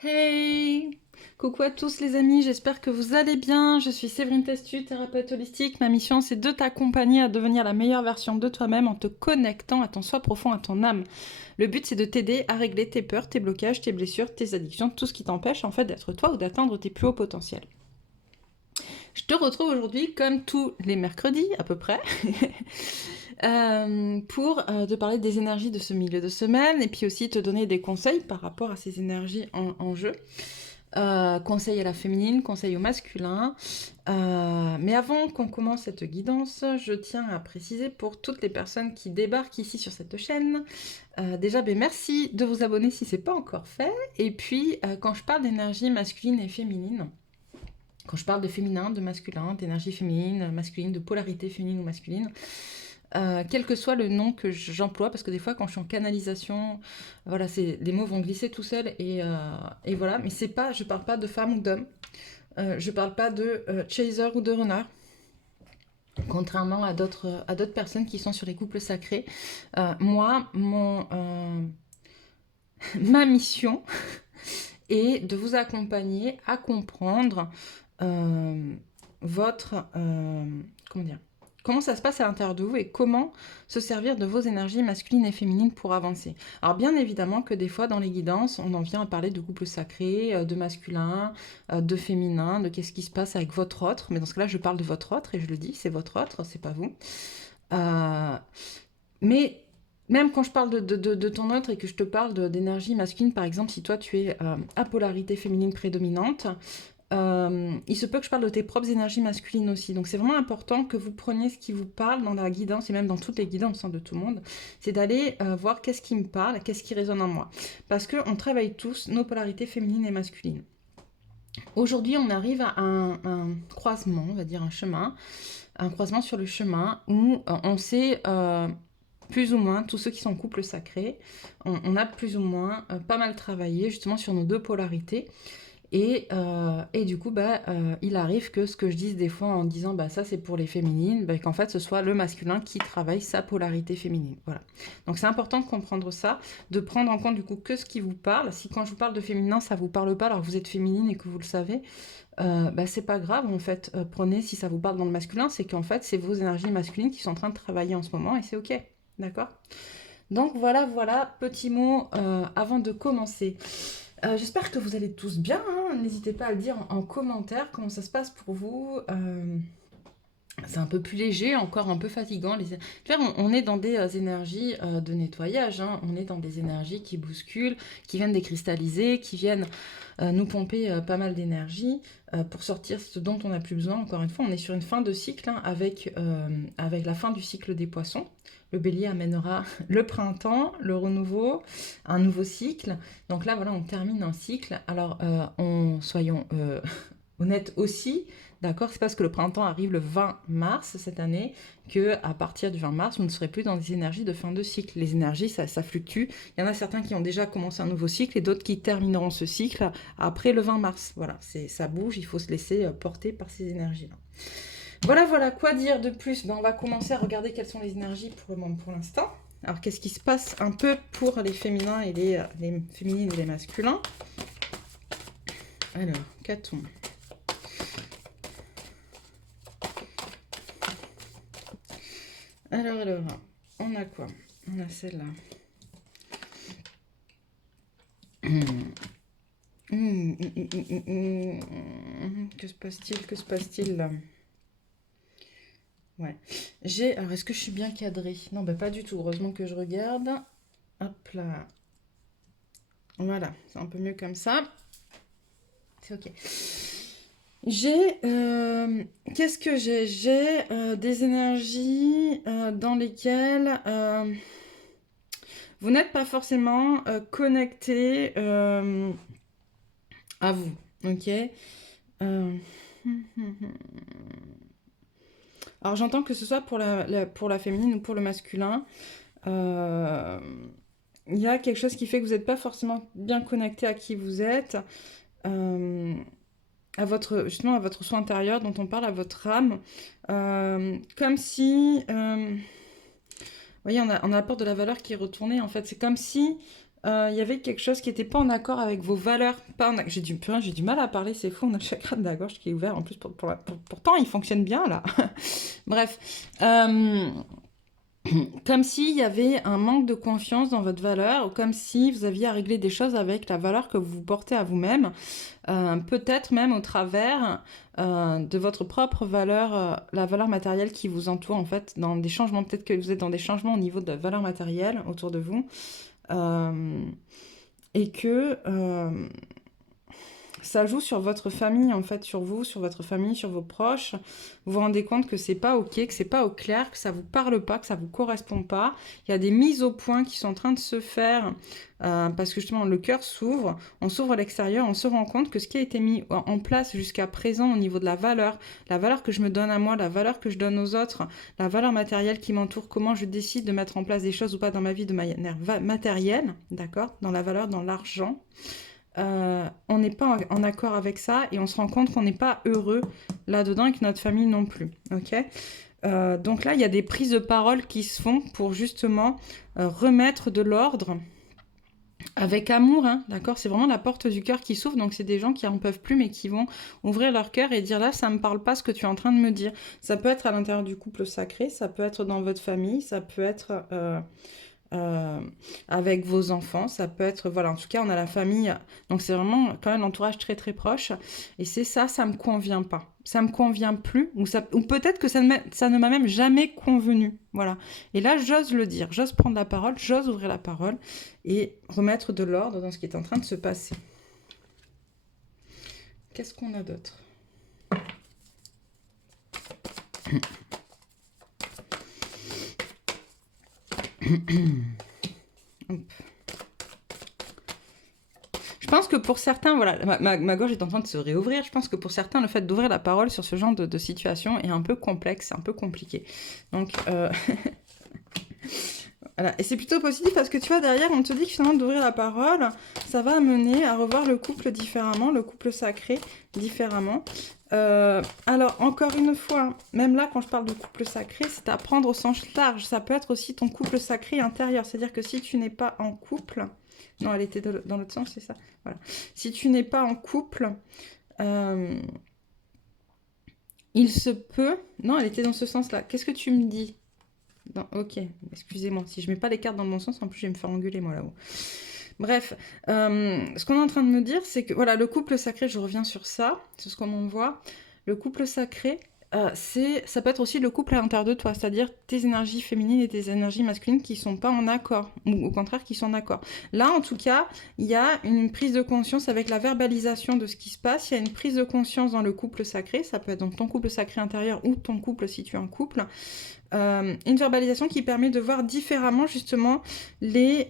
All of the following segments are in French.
Hey! Coucou à tous les amis, j'espère que vous allez bien. Je suis Séverine Testu, thérapeute holistique. Ma mission c'est de t'accompagner à devenir la meilleure version de toi-même en te connectant à ton soi profond, à ton âme. Le but c'est de t'aider à régler tes peurs, tes blocages, tes blessures, tes addictions, tout ce qui t'empêche en fait d'être toi ou d'atteindre tes plus hauts potentiels. Je te retrouve aujourd'hui comme tous les mercredis à peu près. Pour te parler des énergies de ce milieu de semaine et puis aussi te donner des conseils par rapport à ces énergies en jeu. Conseil à la féminine, conseil au masculin. Mais avant qu'on commence cette guidance, je tiens à préciser pour toutes les personnes qui débarquent ici sur cette chaîne, déjà merci de vous abonner si ce n'est pas encore fait. Et puis quand je parle d'énergie masculine et féminine, quand je parle de féminin, de masculin, d'énergie féminine, masculine, de polarité féminine ou masculine, quel que soit le nom que j'emploie, parce que des fois quand je suis en canalisation, voilà, les mots vont glisser tout seuls et voilà, mais c'est pas, je parle pas de femme ou d'homme, je parle pas de chaser ou de runner, contrairement à d'autres personnes qui sont sur les couples sacrés. Moi, ma mission est de vous accompagner à comprendre votre comment dire, comment ça se passe à l'intérieur de vous et comment se servir de vos énergies masculines et féminines pour avancer. Alors bien évidemment que des fois dans les guidances, on en vient à parler de couple sacré, de masculin, de féminin, de qu'est-ce qui se passe avec votre autre, mais dans ce cas-là je parle de votre autre et je le dis, c'est votre autre, c'est pas vous. Mais même quand je parle de ton autre et que je te parle d'énergie masculine, par exemple, si toi tu es à polarité féminine prédominante, il se peut que je parle de tes propres énergies masculines aussi. Donc c'est vraiment important que vous preniez ce qui vous parle dans la guidance et même dans toutes les guidances de tout le monde. C'est d'aller voir qu'est-ce qui me parle, qu'est-ce qui résonne en moi. Parce qu'on travaille tous nos polarités féminines et masculines. Aujourd'hui, on arrive à un croisement, on va dire un croisement sur le chemin où on sait plus ou moins, tous ceux qui sont en couple sacré, on a plus ou moins pas mal travaillé justement sur nos deux polarités. Et du coup, il arrive que ce que je dise des fois en disant ça c'est pour les féminines, qu'en fait ce soit le masculin qui travaille sa polarité féminine. Voilà. Donc c'est important de comprendre ça, de prendre en compte du coup que ce qui vous parle. Si quand je vous parle de féminin ça vous parle pas alors que vous êtes féminine et que vous le savez, c'est pas grave en fait. Prenez si ça vous parle dans le masculin, c'est qu'en fait c'est vos énergies masculines qui sont en train de travailler en ce moment et c'est ok. D'accord. Donc voilà, petit mot avant de commencer. J'espère que vous allez tous bien, hein. N'hésitez pas à le dire en commentaire comment ça se passe pour vous. C'est un peu plus léger, encore un peu fatigant. On est dans des énergies de nettoyage, hein. On est dans des énergies qui bousculent, qui viennent décristalliser, qui viennent nous pomper pas mal d'énergie pour sortir ce dont on n'a plus besoin. Encore une fois, on est sur une fin de cycle, hein, avec la fin du cycle des poissons. Le bélier amènera le printemps, le renouveau, un nouveau cycle. Donc là, voilà, on termine un cycle. Alors, soyons honnêtes aussi, d'accord, c'est parce que le printemps arrive le 20 mars cette année que à partir du 20 mars, vous ne serez plus dans des énergies de fin de cycle. Les énergies, ça fluctue. Il y en a certains qui ont déjà commencé un nouveau cycle et d'autres qui termineront ce cycle après le 20 mars. Voilà, ça bouge, il faut se laisser porter par ces énergies-là. Voilà, quoi dire de plus? On va commencer à regarder quelles sont les énergies pour l'instant. Alors, qu'est-ce qui se passe un peu pour les féminins et les féminines et les masculins? Alors, qu'a-t-on? Alors, on a quoi? On a celle-là. Que se passe-t-il là? Ouais. Alors, est-ce que je suis bien cadrée? Non, pas du tout. Heureusement que je regarde. Hop là. Voilà, c'est un peu mieux comme ça. C'est ok. Qu'est-ce que j'ai? J'ai des énergies dans lesquelles vous n'êtes pas forcément connecté à vous, ok. Alors j'entends que ce soit pour la féminine ou pour le masculin, il y a quelque chose qui fait que vous n'êtes pas forcément bien connecté à qui vous êtes, justement à votre soi intérieur dont on parle, à votre âme, comme si, vous voyez, on a la porte de la valeur qui est retournée en fait. C'est comme si Il y avait quelque chose qui n'était pas en accord avec vos valeurs. Pas en... Purée, j'ai du mal à parler, c'est fou, on a le chakra de la gorge qui est ouvert. En plus, pourtant, il fonctionne bien, là. Bref. Comme s'il y avait un manque de confiance dans votre valeur, ou comme si vous aviez à régler des choses avec la valeur que vous portez à vous-même, peut-être même au travers de votre propre valeur, la valeur matérielle qui vous entoure, en fait, dans des changements. Peut-être que vous êtes dans des changements au niveau de la valeur matérielle autour de vous, et que ça joue sur votre famille, en fait, sur vous, sur votre famille, sur vos proches. Vous vous rendez compte que c'est pas ok, que c'est pas au clair, que ça vous parle pas, que ça vous correspond pas. Il y a des mises au point qui sont en train de se faire parce que justement le cœur s'ouvre, on s'ouvre à l'extérieur, on se rend compte que ce qui a été mis en place jusqu'à présent au niveau de la valeur que je me donne à moi, la valeur que je donne aux autres, la valeur matérielle qui m'entoure, comment je décide de mettre en place des choses ou pas dans ma vie de manière matérielle, d'accord, dans la valeur, dans l'argent. On n'est pas en accord avec ça et on se rend compte qu'on n'est pas heureux là-dedans et que notre famille non plus. Ok. Donc là, il y a des prises de parole qui se font pour justement remettre de l'ordre avec amour, hein, d'accord. C'est vraiment la porte du cœur qui s'ouvre, donc c'est des gens qui en peuvent plus mais qui vont ouvrir leur cœur et dire là, ça me parle pas ce que tu es en train de me dire. Ça peut être à l'intérieur du couple sacré, ça peut être dans votre famille, ça peut être avec vos enfants, ça peut être, voilà, en tout cas on a la famille, donc c'est vraiment quand même l'entourage très très proche, et c'est ça, ça me convient pas, ça me convient plus, ou peut-être que ça ne m'a même jamais convenu, voilà, et là j'ose le dire, j'ose prendre la parole, j'ose ouvrir la parole, et remettre de l'ordre dans ce qui est en train de se passer. Qu'est-ce qu'on a d'autre? Je pense que pour certains, voilà, ma gorge est en train de se réouvrir. Je pense que pour certains, le fait d'ouvrir la parole sur ce genre de situation est un peu complexe, un peu compliqué. Donc, voilà. Et c'est plutôt positif parce que tu vois, derrière, on te dit que finalement, d'ouvrir la parole, ça va amener à revoir le couple différemment, le couple sacré différemment. Alors, encore une fois, même là, quand je parle de couple sacré, c'est à prendre au sens large. Ça peut être aussi ton couple sacré intérieur. C'est-à-dire que si tu n'es pas en couple... Non, elle était dans l'autre sens, c'est ça. Voilà. Si tu n'es pas en couple, il se peut... Non, elle était dans ce sens-là. Qu'est-ce que tu me dis? Ok, excusez-moi. Si je mets pas les cartes dans le bon sens, en plus, je vais me faire engueuler, moi, là-haut. Bref, ce qu'on est en train de me dire, c'est que, voilà, le couple sacré, je reviens sur ça, c'est ce qu'on voit. Le couple sacré, ça peut être aussi le couple à l'intérieur de toi, c'est-à-dire tes énergies féminines et tes énergies masculines qui sont pas en accord, ou au contraire qui sont en accord. Là, en tout cas, il y a une prise de conscience avec la verbalisation de ce qui se passe, il y a une prise de conscience dans le couple sacré, ça peut être donc ton couple sacré intérieur ou ton couple si tu es en couple, une verbalisation qui permet de voir différemment justement les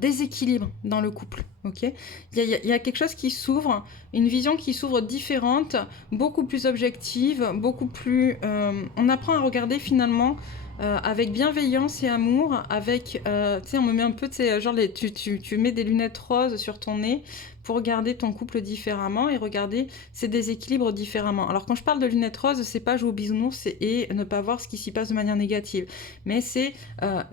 déséquilibres dans le couple. Okay, il y a quelque chose qui s'ouvre, une vision qui s'ouvre différente, beaucoup plus objective, beaucoup plus... on apprend à regarder finalement avec bienveillance et amour, avec... tu sais, on me met un peu, genre tu mets des lunettes roses sur ton nez pour regarder ton couple différemment et regarder ses déséquilibres différemment. Alors quand je parle de lunettes roses, c'est pas jouer au bisounours et ne pas voir ce qui s'y passe de manière négative. Mais c'est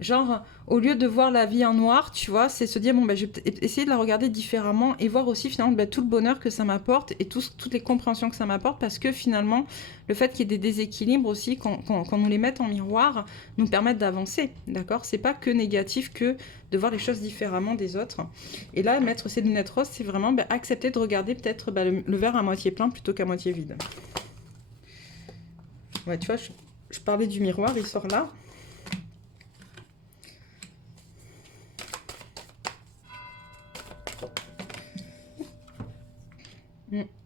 genre, au lieu de voir la vie en noir, tu vois, c'est se dire, bon, ben, je vais essayer de la regarder différemment et voir aussi finalement ben, tout le bonheur que ça m'apporte et toutes les compréhensions que ça m'apporte, parce que finalement, le fait qu'il y ait des déséquilibres aussi, quand nous les met en miroir, nous permettent d'avancer, d'accord? C'est pas que négatif que de voir les choses différemment des autres. Et là, mettre ces lunettes roses, c'est vraiment ben, accepter de regarder peut-être ben, le verre à moitié plein plutôt qu'à moitié vide. Ouais, tu vois, je parlais du miroir, il sort là.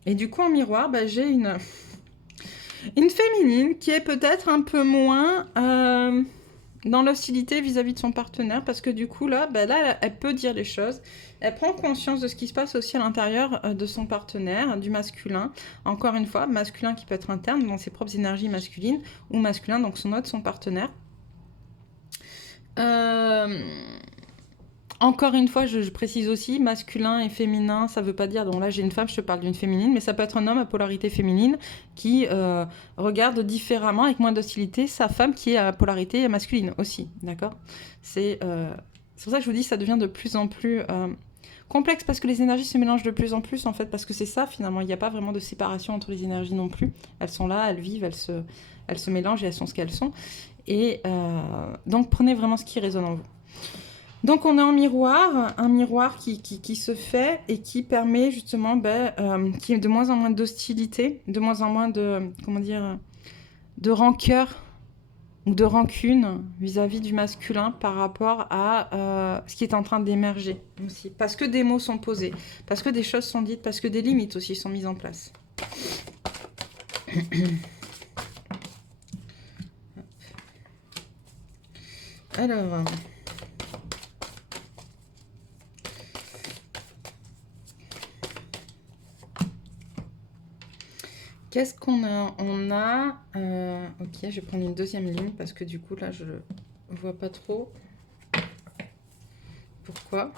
Et du coup, en miroir, bah, j'ai une féminine qui est peut-être un peu moins dans l'hostilité vis-à-vis de son partenaire, parce que du coup, là, elle peut dire les choses. Elle prend conscience de ce qui se passe aussi à l'intérieur de son partenaire, du masculin. Encore une fois, masculin qui peut être interne dans ses propres énergies masculines, ou masculin, donc son autre, son partenaire. Encore une fois, je précise aussi, masculin et féminin, ça veut pas dire, donc là j'ai une femme, je te parle d'une féminine, mais ça peut être un homme à polarité féminine qui regarde différemment, avec moins d'hostilité, sa femme qui est à polarité masculine aussi, d'accord? C'est C'est pour ça que je vous dis, ça devient de plus en plus complexe parce que les énergies se mélangent de plus en plus en fait, parce que c'est ça finalement, il n'y a pas vraiment de séparation entre les énergies non plus. Elles sont là, elles vivent, elles se mélangent et elles sont ce qu'elles sont. Et donc prenez vraiment ce qui résonne en vous. Donc on a un miroir qui se fait et qui permet justement, qui est de moins en moins d'hostilité, de moins en moins de, comment dire, de rancœur ou de rancune vis-à-vis du masculin par rapport à ce qui est en train d'émerger aussi. Parce que des mots sont posés, parce que des choses sont dites, parce que des limites aussi sont mises en place. Alors... qu'est-ce qu'on a? On a... ok, je vais prendre une deuxième ligne parce que du coup, là, je vois pas trop pourquoi.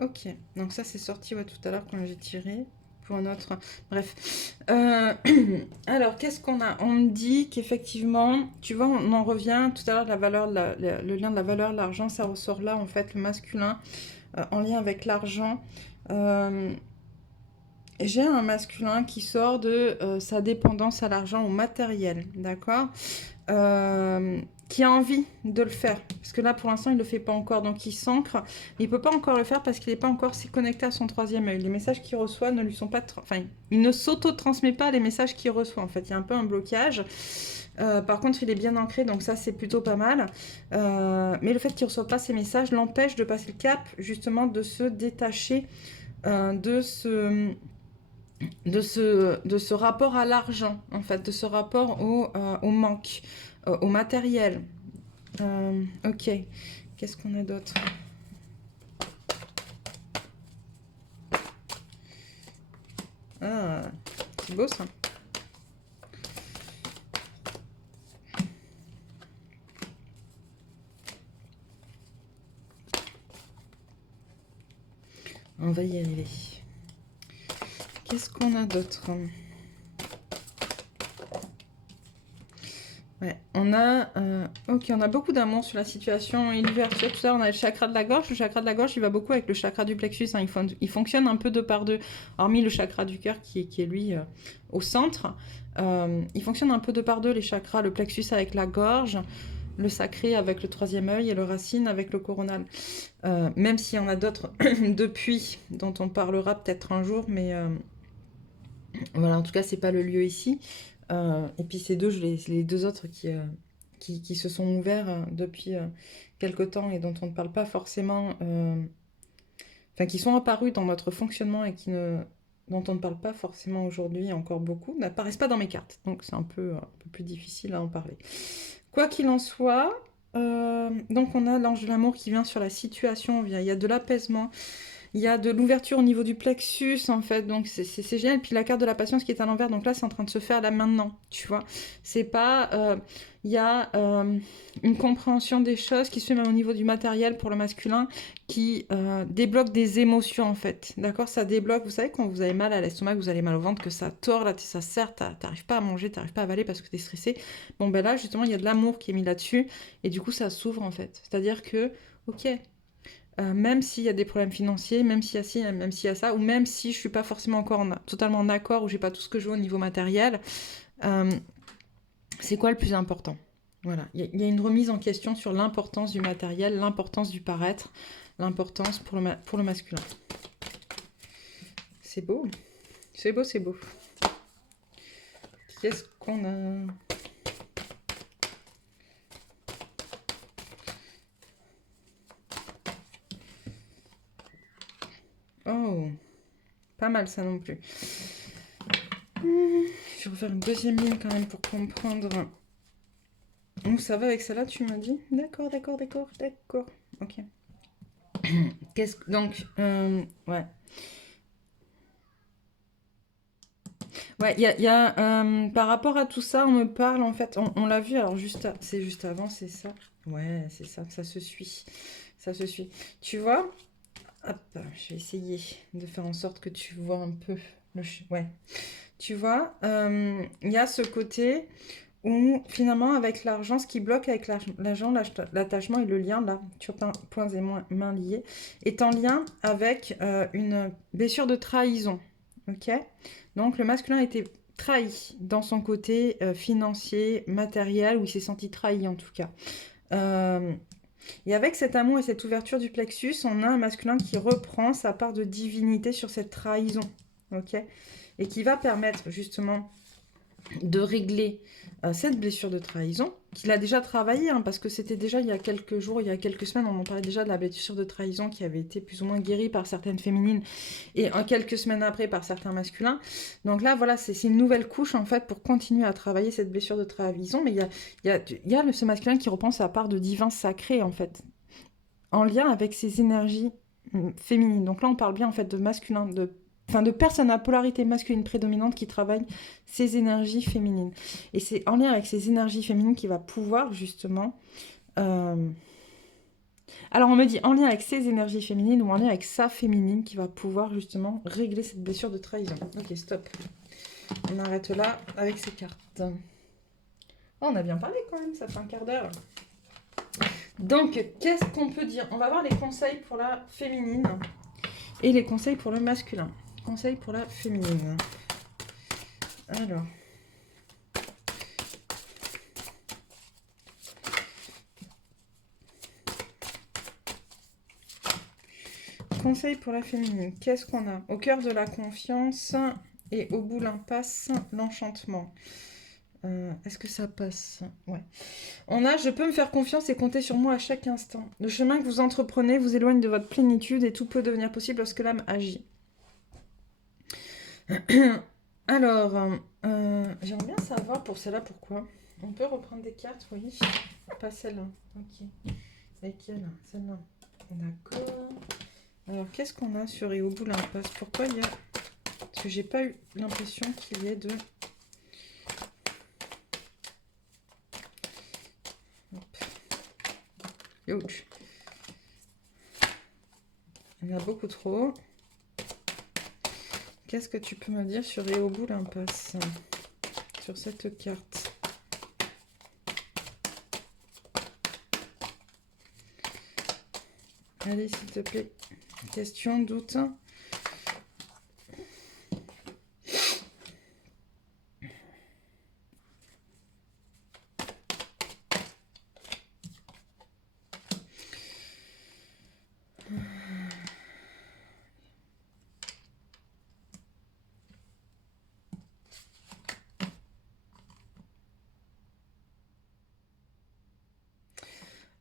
Ok, donc ça, c'est sorti tout à l'heure quand j'ai tiré pour un autre... Bref. Alors, qu'est-ce qu'on a? On me dit qu'effectivement, tu vois, on en revient tout à l'heure, la valeur, le lien de la valeur, l'argent, ça ressort là, en fait, le masculin en lien avec l'argent. J'ai un masculin qui sort de sa dépendance à l'argent, au matériel, d'accord, qui a envie de le faire. Parce que là, pour l'instant, il ne le fait pas encore. Donc, il s'ancre. Mais il ne peut pas encore le faire parce qu'il n'est pas encore si connecté à son troisième œil. Les messages qu'il reçoit ne lui sont pas... Enfin, il ne s'auto-transmet pas les messages qu'il reçoit, en fait. Il y a un peu un blocage. Par contre, il est bien ancré, donc ça, c'est plutôt pas mal. Mais le fait qu'il ne reçoive pas ces messages l'empêche de passer le cap, justement, de se détacher de ce rapport à l'argent, en fait, de ce rapport au manque, au matériel. Ok, qu'est-ce qu'on a d'autre? Ah, c'est beau ça. On va y arriver. Qu'est-ce qu'on a d'autre? Ouais, on a, ok, on a beaucoup d'amour sur la situation et l'ouverture. Tout ça, on a le chakra de la gorge. Le chakra de la gorge, il va beaucoup avec le chakra du plexus. Hein, il fonctionne un peu deux par deux. Hormis le chakra du cœur qui est lui au centre. Il fonctionne un peu deux par deux, les chakras. Le plexus avec la gorge, le sacré avec le troisième œil et le racine avec le coronal. Même s'il y en a d'autres depuis, dont on parlera peut-être un jour, mais voilà, en tout cas, c'est pas le lieu ici. Et puis ces deux, les deux autres qui se sont ouverts depuis quelque temps et dont on ne parle pas forcément, enfin qui sont apparus dans notre fonctionnement et dont on ne parle pas forcément aujourd'hui encore beaucoup, n'apparaissent pas dans mes cartes. Donc c'est un peu plus difficile à en parler. Quoi qu'il en soit, donc on a l'ange de l'amour qui vient sur la situation, il y a de l'apaisement. Il y a de l'ouverture au niveau du plexus, en fait, donc c'est génial. Puis la carte de la patience qui est à l'envers, donc là, c'est en train de se faire là maintenant, tu vois. C'est pas... Il y a une compréhension des choses qui se fait même au niveau du matériel pour le masculin, qui débloque des émotions, en fait. D'accord? Ça débloque, vous savez, quand vous avez mal à l'estomac, vous avez mal au ventre, que ça tord, là, ça serre, t'arrives pas à manger, t'arrives pas à avaler parce que t'es stressé. Bon, ben là, justement, il y a de l'amour qui est mis là-dessus, et du coup, ça s'ouvre, en fait. C'est-à-dire que, ok... même s'il y a des problèmes financiers, même s'il y a ci, même s'il y a ça, ou même si je suis pas forcément encore totalement en accord, ou j'ai pas tout ce que je veux au niveau matériel, c'est quoi le plus important? Voilà, il y a une remise en question sur l'importance du matériel, l'importance du paraître, l'importance pour le masculin. C'est beau, c'est beau, c'est beau. Qu'est-ce qu'on a? Oh, pas mal ça non plus. Je vais refaire une deuxième ligne quand même pour comprendre où ça va avec celle-là, tu m'as dit? D'accord, d'accord, d'accord, d'accord. Ok. Donc, ouais. Ouais, par rapport à tout ça, on me parle, en fait, on l'a vu, alors c'est juste avant, c'est ça. Ouais, c'est ça, ça se suit. Ça se suit. Tu vois, Hop, je vais essayer de faire en sorte que tu vois un peu ouais. Tu vois, il y a ce côté où finalement avec l'argent, ce qui bloque avec l'argent, l'attachement et le lien, là, sur poings et mains liés, est en lien avec une blessure de trahison. Ok? Donc le masculin a été trahi dans son côté financier, matériel, où il s'est senti trahi en tout cas. Et avec cet amour et cette ouverture du plexus, on a un masculin qui reprend sa part de divinité sur cette trahison. Ok? Et qui va permettre justement de régler cette blessure de trahison, qu'il a déjà travaillé, hein, parce que c'était déjà il y a quelques jours, il y a quelques semaines, on en parlait déjà de la blessure de trahison qui avait été plus ou moins guérie par certaines féminines et quelques semaines après par certains masculins. Donc là, voilà, c'est une nouvelle couche en fait pour continuer à travailler cette blessure de trahison, mais il y a ce masculin qui reprend sa part de divin sacré en fait, en lien avec ses énergies féminines. Donc là, on parle bien en fait de masculin, de personnes à polarité masculine prédominante qui travaillent ces énergies féminines. Et c'est en lien avec ces énergies féminines qu'il va pouvoir justement... Alors on me dit en lien avec ces énergies féminines ou en lien avec sa féminine qui va pouvoir justement régler cette blessure de trahison. Ok, stop. On arrête là avec ces cartes. Oh, on a bien parlé quand même, ça fait un quart d'heure. Donc, qu'est-ce qu'on peut dire? On va voir les conseils pour la féminine et les conseils pour le masculin. Conseils pour la féminine. Alors. Conseils pour la féminine. Qu'est-ce qu'on a? Au cœur de la confiance et au bout l'impasse, l'enchantement. Est-ce que ça passe? Ouais. On a, je peux me faire confiance et compter sur moi à chaque instant. Le chemin que vous entreprenez vous éloigne de votre plénitude et tout peut devenir possible lorsque l'âme agit. Alors, j'aimerais bien savoir pour celle-là pourquoi. On peut reprendre des cartes, oui. Pas celle-là. Ok. Lesquelles? Celle-là. D'accord. Alors, qu'est-ce qu'on a sur et au bout l'impasse? Pourquoi il y a... Parce que j'ai pas eu l'impression qu'il y ait de... Ouch. Il y en a beaucoup trop. Qu'est-ce que tu peux me dire sur et au bout l'impasse? Sur cette carte. Allez, s'il te plaît. Question, doute.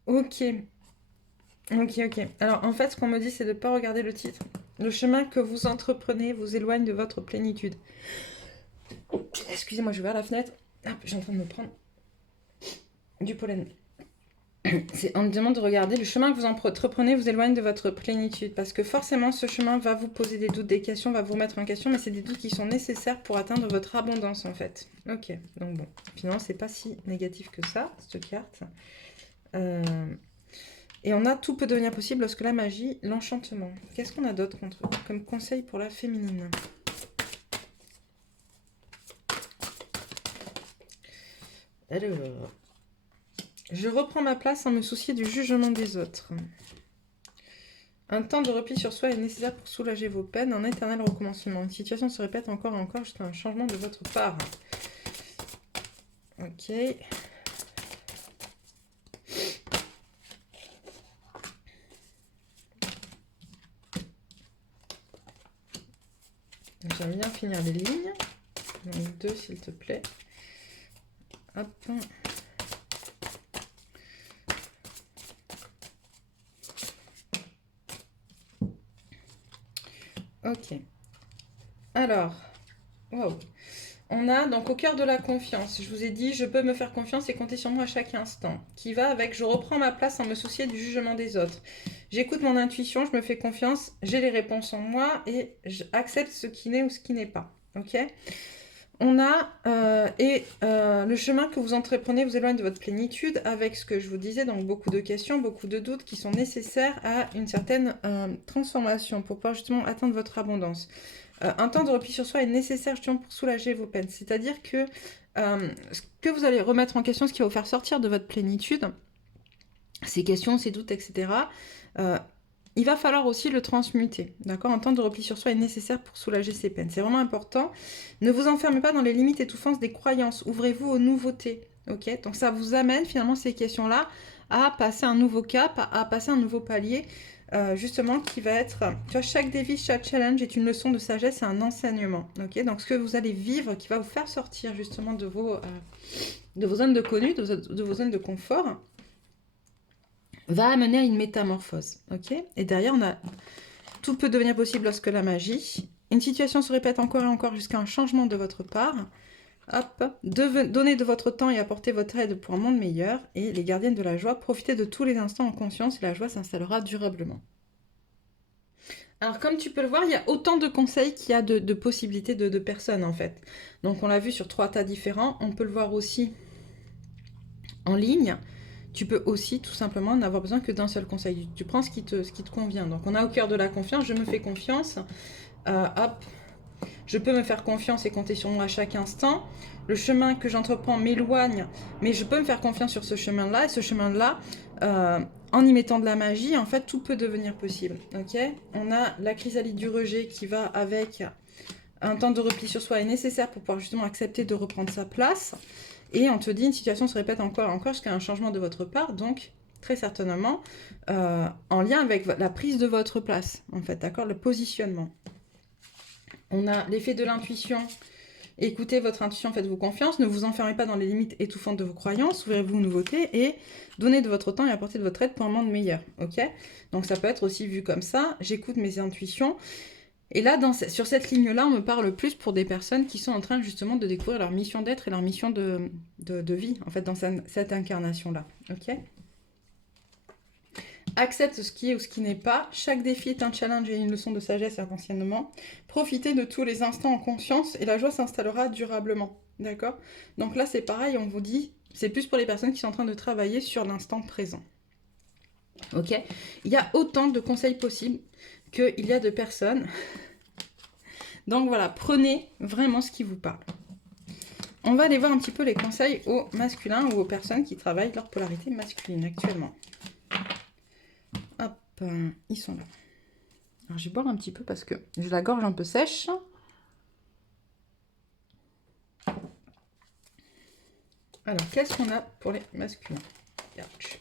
Ok. Ok. Alors, en fait, ce qu'on me dit, c'est de ne pas regarder le titre. Le chemin que vous entreprenez vous éloigne de votre plénitude. Excusez-moi, je vais vers la fenêtre. Hop, j'ai en train de me prendre du pollen. On me demande de regarder le chemin que vous entreprenez vous éloigne de votre plénitude. Parce que forcément, ce chemin va vous poser des doutes, des questions, va vous remettre en question, mais c'est des doutes qui sont nécessaires pour atteindre votre abondance, en fait. Ok, donc bon, finalement, c'est pas si négatif que ça, cette carte. Et on a tout peut devenir possible lorsque la magie, l'enchantement. Qu'est-ce qu'on a d'autre comme conseil pour la féminine? Alors, je reprends ma place sans me soucier du jugement des autres. Un temps de repli sur soi est nécessaire pour soulager vos peines, un éternel recommencement. Une situation se répète encore et encore jusqu'à un changement de votre part. Ok. J'aime bien finir les lignes. Donc 2 s'il te plaît. Hop. Ok. Alors, wow. On a donc au cœur de la confiance. Je vous ai dit, je peux me faire confiance et compter sur moi à chaque instant. Qui va avec, je reprends ma place sans me soucier du jugement des autres. J'écoute mon intuition, je me fais confiance, j'ai les réponses en moi et j'accepte ce qui n'est ou ce qui n'est pas. Ok ? On a le chemin que vous entreprenez vous éloigne de votre plénitude avec ce que je vous disais, donc beaucoup de questions, beaucoup de doutes qui sont nécessaires à une certaine transformation pour pouvoir justement atteindre votre abondance. Un temps de repli sur soi est nécessaire justement pour soulager vos peines. C'est-à-dire que ce que vous allez remettre en question, ce qui va vous faire sortir de votre plénitude, ces questions, ces doutes, etc., il va falloir aussi le transmuter, d'accord? Un temps de repli sur soi est nécessaire pour soulager ces peines. C'est vraiment important. Ne vous enfermez pas dans les limites étouffantes des croyances. Ouvrez-vous aux nouveautés, ok? Donc ça vous amène finalement ces questions-là à passer un nouveau cap, à passer un nouveau palier, justement qui va être... Tu vois, chaque défi, chaque challenge est une leçon de sagesse et un enseignement, ok? Donc ce que vous allez vivre qui va vous faire sortir justement de vos zones de connu, de vos zones de confort, va amener à une métamorphose, ok? Et derrière, on a tout peut devenir possible lorsque la magie. Une situation se répète encore et encore jusqu'à un changement de votre part. Hop, donnez de votre temps et apportez votre aide pour un monde meilleur. Et les gardiennes de la joie, profitez de tous les instants en conscience et la joie s'installera durablement. Alors comme tu peux le voir, il y a autant de conseils qu'il y a de possibilités de personnes en fait. Donc on l'a vu sur 3 tas différents. On peut le voir aussi en ligne. Tu peux aussi tout simplement n'avoir besoin que d'un seul conseil. Tu prends ce qui te convient. Donc on a au cœur de la confiance, je me fais confiance. Hop, je peux me faire confiance et compter sur moi à chaque instant. Le chemin que j'entreprends m'éloigne, mais je peux me faire confiance sur ce chemin-là. Et ce chemin-là, en y mettant de la magie, en fait, tout peut devenir possible. Ok? On a la chrysalide du rejet qui va avec un temps de repli sur soi est nécessaire pour pouvoir justement accepter de reprendre sa place. Et on te dit, une situation se répète encore et encore jusqu'à un changement de votre part, donc très certainement en lien avec la prise de votre place, en fait, d'accord, le positionnement. On a l'effet de l'intuition. Écoutez votre intuition, faites-vous confiance, ne vous enfermez pas dans les limites étouffantes de vos croyances, ouvrez-vous aux nouveautés et donnez de votre temps et apportez de votre aide pour un monde meilleur, ok? Donc ça peut être aussi vu comme ça, j'écoute mes intuitions. Et là, sur cette ligne-là, on me parle plus pour des personnes qui sont en train justement de découvrir leur mission d'être et leur mission de vie, en fait, dans cette incarnation-là. Ok? Accepte ce qui est ou ce qui n'est pas. Chaque défi est un challenge et une leçon de sagesse et d'enseignement. Profitez de tous les instants en conscience et la joie s'installera durablement. D'accord? Donc là, c'est pareil, on vous dit, c'est plus pour les personnes qui sont en train de travailler sur l'instant présent. Ok? Il y a autant de conseils possibles qu'il y a de personnes. Donc voilà, prenez vraiment ce qui vous parle. On va aller voir un petit peu les conseils aux masculins ou aux personnes qui travaillent leur polarité masculine actuellement. Hop, ils sont là. Alors je vais boire un petit peu parce que j'ai la gorge un peu sèche. Alors, qu'est-ce qu'on a pour les masculins? Ouch.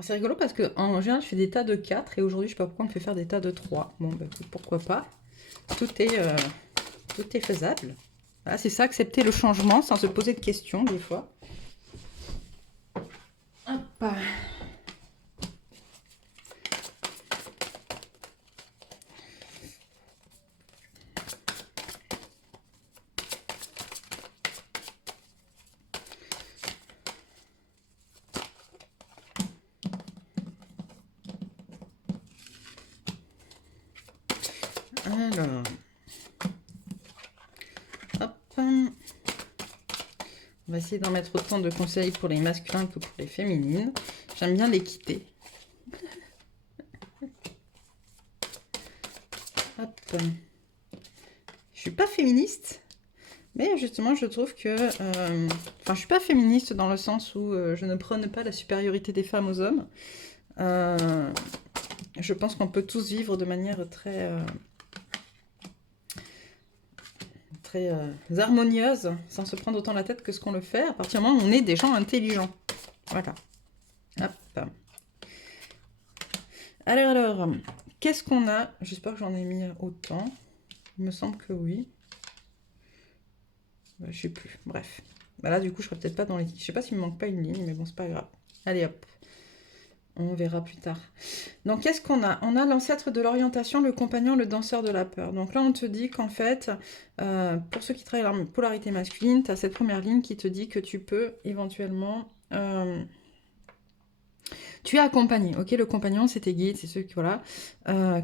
C'est rigolo parce qu'en général, je fais des tas de 4 et aujourd'hui, je ne sais pas pourquoi on me fait faire des tas de 3. Bon, bah, pourquoi pas. Tout est faisable. Voilà, c'est ça, accepter le changement sans se poser de questions, des fois. Hop. Alors, hop, on va essayer d'en mettre autant de conseils pour les masculins que pour les féminines. J'aime bien les quitter. Hop. Je suis pas féministe, mais justement, je trouve que... Enfin, je suis pas féministe dans le sens où je ne prône pas la supériorité des femmes aux hommes. Je pense qu'on peut tous vivre de manière très harmonieuse, sans se prendre autant la tête que ce qu'on le fait, à partir du moment où on est des gens intelligents. Voilà. Hop. Alors, qu'est-ce qu'on a? J'espère que j'en ai mis autant. Il me semble que oui. Je sais plus. Bref. Bah là, du coup, je serai peut-être pas dans les... Je sais pas s'il me manque pas une ligne, mais bon, c'est pas grave. Allez, hop. On verra plus tard. Donc, qu'est-ce qu'on a? On a l'ancêtre de l'orientation, le compagnon, le danseur de la peur. Donc là, on te dit qu'en fait, pour ceux qui travaillent la polarité masculine, tu as cette première ligne qui te dit que tu peux éventuellement Tu es accompagné, ok? Le compagnon, c'est tes guides, c'est ceux qui, voilà,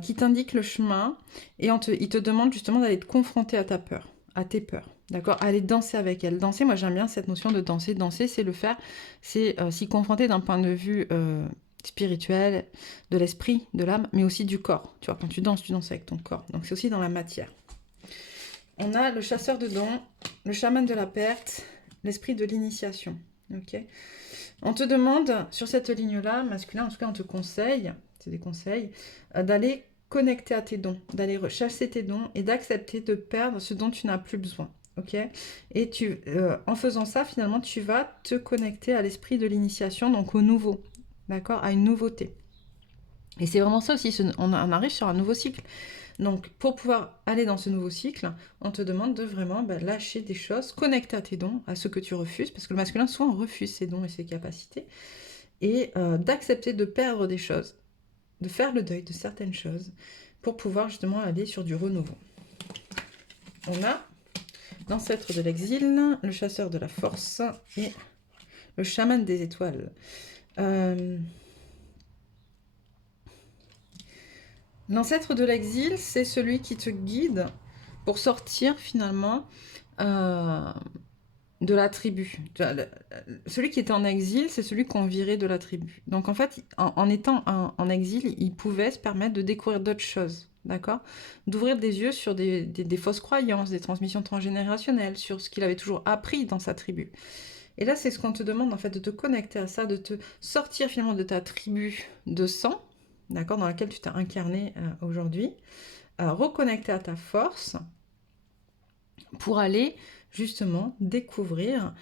qui t'indiquent le chemin et ils te demandent justement d'aller te confronter à ta peur, à tes peurs, d'accord? Aller danser avec elles. Danser, moi j'aime bien cette notion de danser. Danser, c'est le faire, c'est s'y confronter d'un point de vue spirituel, de l'esprit, de l'âme, mais aussi du corps. Tu vois, quand tu danses avec ton corps. Donc c'est aussi dans la matière. On a le chasseur de dons, le chaman de la perte, l'esprit de l'initiation, ok? On te demande, sur cette ligne-là, masculin, en tout cas, on te conseille, c'est des conseils, d'aller connecter à tes dons, d'aller chasser tes dons et d'accepter de perdre ce dont tu n'as plus besoin. Ok? Et en faisant ça, finalement, tu vas te connecter à l'esprit de l'initiation, donc au nouveau, d'accord? À une nouveauté. Et c'est vraiment ça aussi, on arrive sur un nouveau cycle. Donc, pour pouvoir aller dans ce nouveau cycle, on te demande de vraiment lâcher des choses, connecter à tes dons, à ce que tu refuses, parce que le masculin, souvent, refuse ses dons et ses capacités, et d'accepter de perdre des choses, de faire le deuil de certaines choses, pour pouvoir justement aller sur du renouveau. On a l'ancêtre de l'exil, le chasseur de la force, et le chaman des étoiles. L'ancêtre de l'exil, c'est celui qui te guide pour sortir finalement de la tribu. Celui qui était en exil, c'est celui qu'on virait de la tribu. Donc en fait, en étant en exil, il pouvait se permettre de découvrir d'autres choses, d'accord? D'ouvrir des yeux sur des fausses croyances, des transmissions transgénérationnelles, sur ce qu'il avait toujours appris dans sa tribu. Et là, c'est ce qu'on te demande en fait, de te connecter à ça, de te sortir finalement de ta tribu de sang, d'accord, dans laquelle tu t'es incarné aujourd'hui, reconnecter à ta force pour aller justement découvrir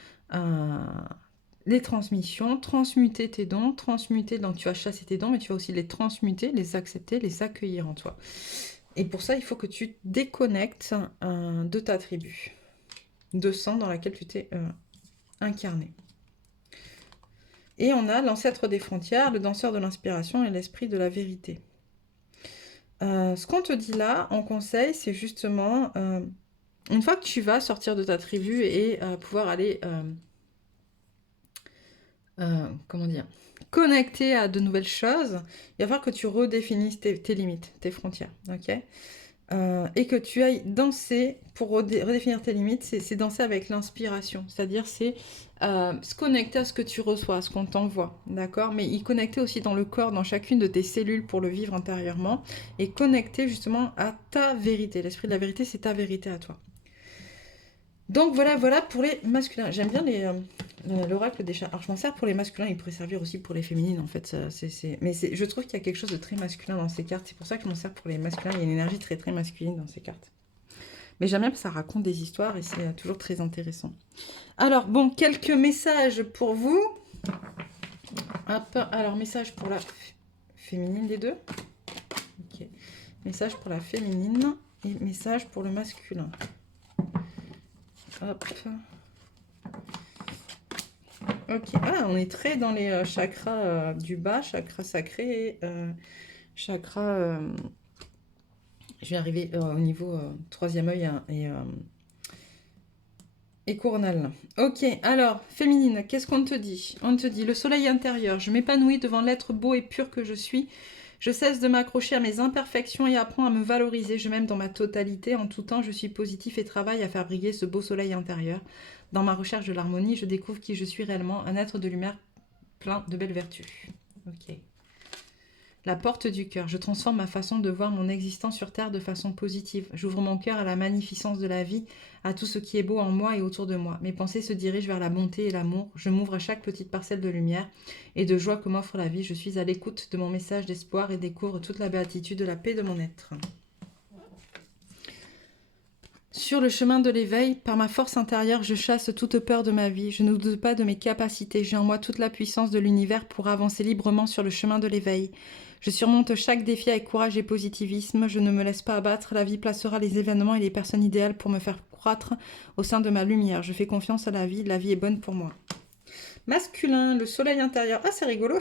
les transmissions, transmuter tes dons, donc tu vas chasser tes dons, mais tu vas aussi les transmuter, les accepter, les accueillir en toi. Et pour ça, il faut que tu déconnectes de ta tribu, de sang dans laquelle tu t'es incarné. Et on a l'ancêtre des frontières, le danseur de l'inspiration et l'esprit de la vérité. Ce qu'on te dit là, en conseil, c'est justement, une fois que tu vas sortir de ta tribu et pouvoir aller, comment dire, connecter à de nouvelles choses, il va falloir que tu redéfinisses tes limites, tes frontières, ok? Et que tu ailles danser, pour redéfinir tes limites, c'est danser avec l'inspiration, c'est-à-dire c'est se connecter à ce que tu reçois, à ce qu'on t'envoie, d'accord? Mais y connecter aussi dans le corps, dans chacune de tes cellules pour le vivre intérieurement, et connecter justement à ta vérité. L'esprit de la vérité, c'est ta vérité à toi. Donc voilà pour les masculins. J'aime bien l'oracle des chats. Alors je m'en sers pour les masculins, il pourrait servir aussi pour les féminines en fait. Mais je trouve qu'il y a quelque chose de très masculin dans ces cartes. C'est pour ça que je m'en sers pour les masculins. Il y a une énergie très très masculine dans ces cartes. Mais j'aime bien parce que ça raconte des histoires et c'est toujours très intéressant. Alors bon, quelques messages pour vous. Hop, alors message pour la féminine des deux. Ok. Message pour la féminine et message pour le masculin. Hop. Ok, on est très dans les chakras du bas, chakra sacré, chakra... je vais arriver au niveau troisième œil et coronal. Ok, alors, féminine, qu'est-ce qu'on te dit? On te dit, le soleil intérieur, je m'épanouis devant l'être beau et pur que je suis. Je cesse de m'accrocher à mes imperfections et apprends à me valoriser. Je m'aime dans ma totalité. En tout temps, je suis positif et travaille à faire briller ce beau soleil intérieur. Dans ma recherche de l'harmonie, je découvre qui je suis réellement, un être de lumière plein de belles vertus. Ok. La porte du cœur. Je transforme ma façon de voir mon existence sur Terre de façon positive. J'ouvre mon cœur à la magnificence de la vie, à tout ce qui est beau en moi et autour de moi. Mes pensées se dirigent vers la bonté et l'amour. Je m'ouvre à chaque petite parcelle de lumière et de joie que m'offre la vie. Je suis à l'écoute de mon message d'espoir et découvre toute la béatitude de la paix de mon être. Sur le chemin de l'éveil, par ma force intérieure, je chasse toute peur de ma vie. Je ne doute pas de mes capacités. J'ai en moi toute la puissance de l'univers pour avancer librement sur le chemin de l'éveil. Je surmonte chaque défi avec courage et positivisme. Je ne me laisse pas abattre. La vie placera les événements et les personnes idéales pour me faire croître au sein de ma lumière. Je fais confiance à la vie. La vie est bonne pour moi. Masculin, le soleil intérieur. Ah, c'est rigolo.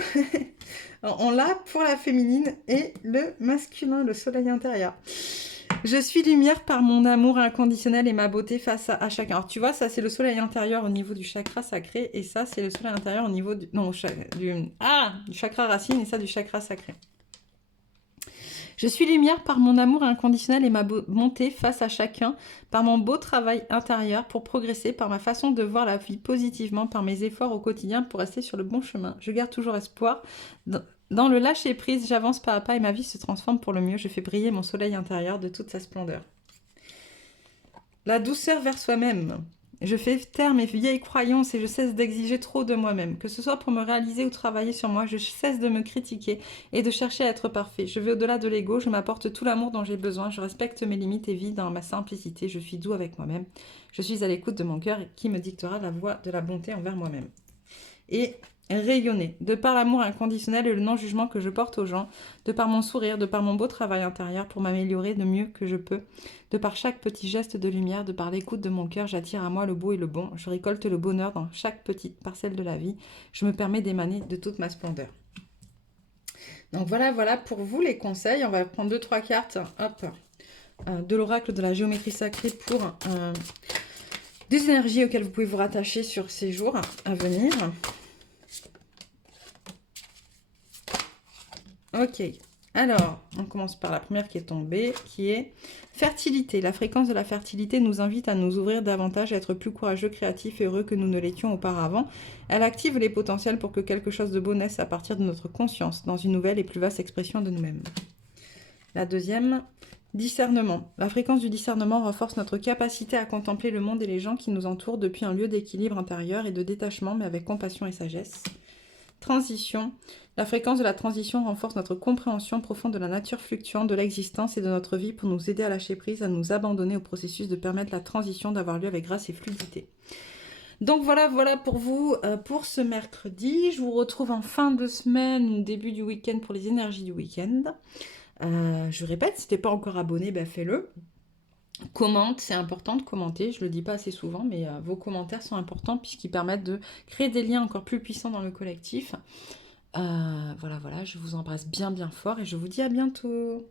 On l'a pour la féminine et le masculin, le soleil intérieur. Je suis lumière par mon amour inconditionnel et ma beauté face à chacun. Alors, tu vois, ça, c'est le soleil intérieur au niveau du chakra sacré. Et ça, c'est le soleil intérieur au niveau du... Non, du chakra racine et ça, du chakra sacré. Je suis lumière par mon amour inconditionnel et ma bonté face à chacun, par mon beau travail intérieur pour progresser, par ma façon de voir la vie positivement, par mes efforts au quotidien pour rester sur le bon chemin. Je garde toujours espoir. Dans le lâcher-prise, j'avance pas à pas et ma vie se transforme pour le mieux. Je fais briller mon soleil intérieur de toute sa splendeur. La douceur vers soi-même. Je fais taire mes vieilles croyances et je cesse d'exiger trop de moi-même. Que ce soit pour me réaliser ou travailler sur moi, je cesse de me critiquer et de chercher à être parfait. Je vais au-delà de l'ego, je m'apporte tout l'amour dont j'ai besoin, je respecte mes limites et vis dans ma simplicité. Je suis doux avec moi-même. Je suis à l'écoute de mon cœur qui me dictera la voie de la bonté envers moi-même. Et rayonner, de par l'amour inconditionnel et le non-jugement que je porte aux gens, de par mon sourire, de par mon beau travail intérieur pour m'améliorer de mieux que je peux, de par chaque petit geste de lumière, de par l'écoute de mon cœur, j'attire à moi le beau et le bon, je récolte le bonheur dans chaque petite parcelle de la vie, je me permets d'émaner de toute ma splendeur. Donc voilà pour vous les conseils, on va prendre 2-3 cartes, hop, de l'oracle de la géométrie sacrée pour des énergies auxquelles vous pouvez vous rattacher sur ces jours à venir. Ok, alors, on commence par la première qui est tombée, qui est fertilité. La fréquence de la fertilité nous invite à nous ouvrir davantage, à être plus courageux, créatifs et heureux que nous ne l'étions auparavant. Elle active les potentiels pour que quelque chose de beau naisse à partir de notre conscience, dans une nouvelle et plus vaste expression de nous-mêmes. La deuxième, discernement. La fréquence du discernement renforce notre capacité à contempler le monde et les gens qui nous entourent depuis un lieu d'équilibre intérieur et de détachement, mais avec compassion et sagesse. Transition. La fréquence de la transition renforce notre compréhension profonde de la nature fluctuante de l'existence et de notre vie pour nous aider à lâcher prise, à nous abandonner au processus de permettre la transition d'avoir lieu avec grâce et fluidité. Donc voilà pour vous pour ce mercredi. Je vous retrouve en fin de semaine ou début du week-end pour les énergies du week-end. Je répète, si tu n'es pas encore abonné, fais-le. Commente, c'est important de commenter, je le dis pas assez souvent, mais vos commentaires sont importants puisqu'ils permettent de créer des liens encore plus puissants dans le collectif. Voilà, je vous embrasse bien fort et je vous dis à bientôt.